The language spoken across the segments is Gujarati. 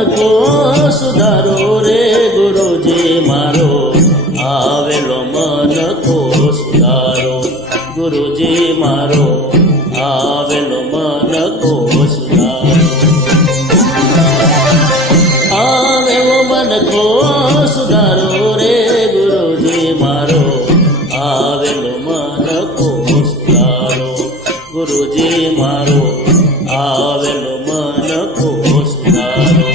મનકો સુધારો રે ગુરુજી મારો આવેલો મનકો સુધારો ગુરુજી મારો આવેલો મનકો સુધારો આવેલો મનકો સુધારો રે ગુરુજી મારો આવેલો મનકો સુધારો ગુરુજી મારો આવેલો મનકો સુધારો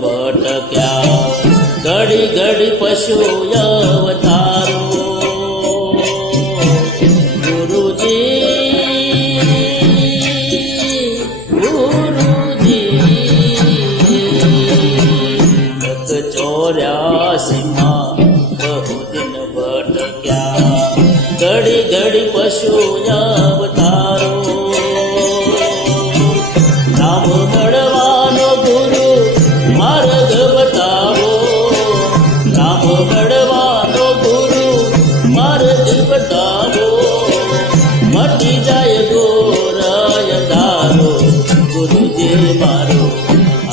ભટક્યા ઘડી ઘડી પશુ અવતારો ગુરુજી 84માં બહુ દિન ભટક્યા ઘડી ઘડી પશુ અવતારો નામ મળવાનો ગુરુ માર્ગ બતાવો નામ મળવાનો ગુરુ માર્ગ બતાવો મટી જાય ગોરાય દારો ગુરુજી મારો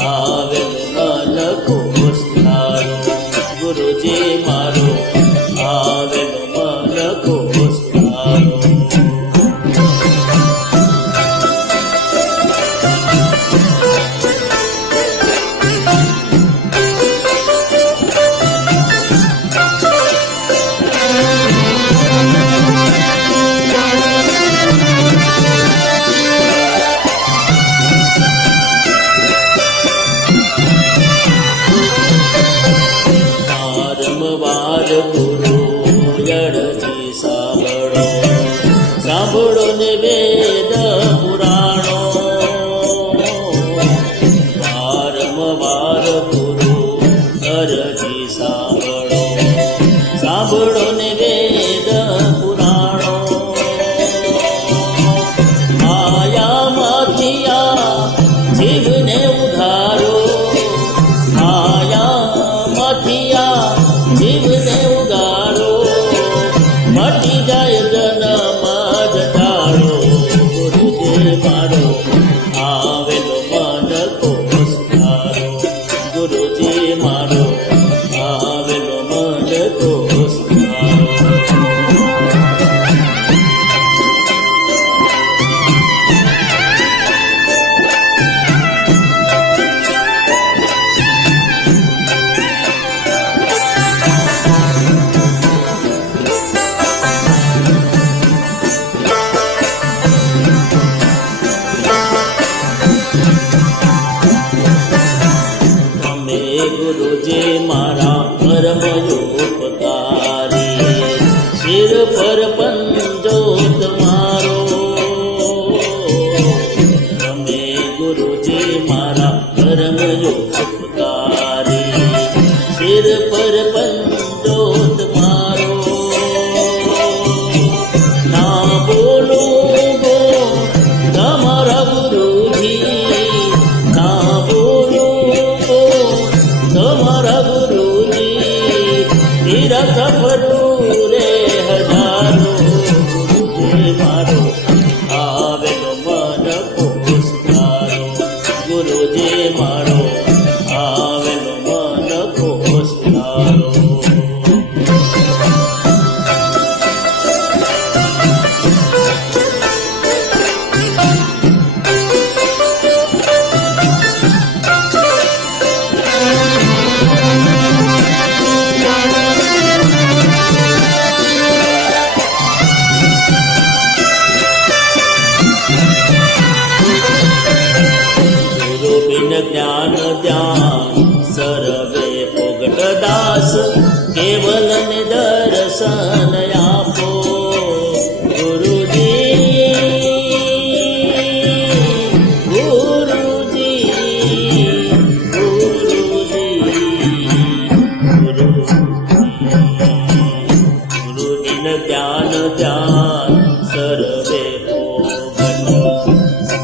આવેલો મનકો સુધારો ગુરુજી મારો આવેલો મનકો સુધારો વારંવાર ગુરુ યડથી સાંભળો સાંભળો ને વેદ પુરાણો વારંવાર ગુરુ યડથી સાંભળો સાંભળો ને વેદ પુરાણો માયામાંથી આ જીવને ઉધારો માયામાંથી આ જીવને ઉગારો મટી જાય જન્મ જટાડો ગુરુજી મારો આવેલો મનકો સુધારો ગુરુજી મારો આવેલો મનકો સુધારો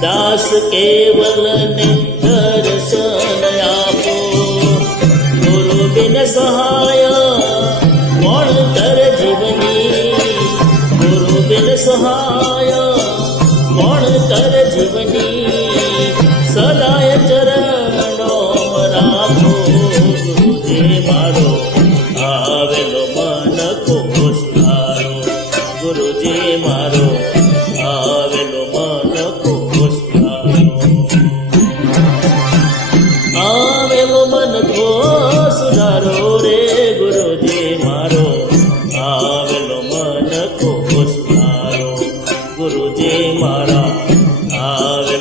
દાસ કેવલને દર્શન આપો ગુરુ બિન સહાય કોણ કરે જીવની ગુરુ બિન સહાય કોણ કરે જીવની સદાય ચરણો રાખો ગુરુજી મારો આવેલો મન કોસ્તારો ગુરુજી મારો આવેલો મન કોસ્તારો આવેલો મન કો સુધારો રે ગુરુજી મારો આવેલો મન કો સુધારો ગુરુજી મારા આવેલો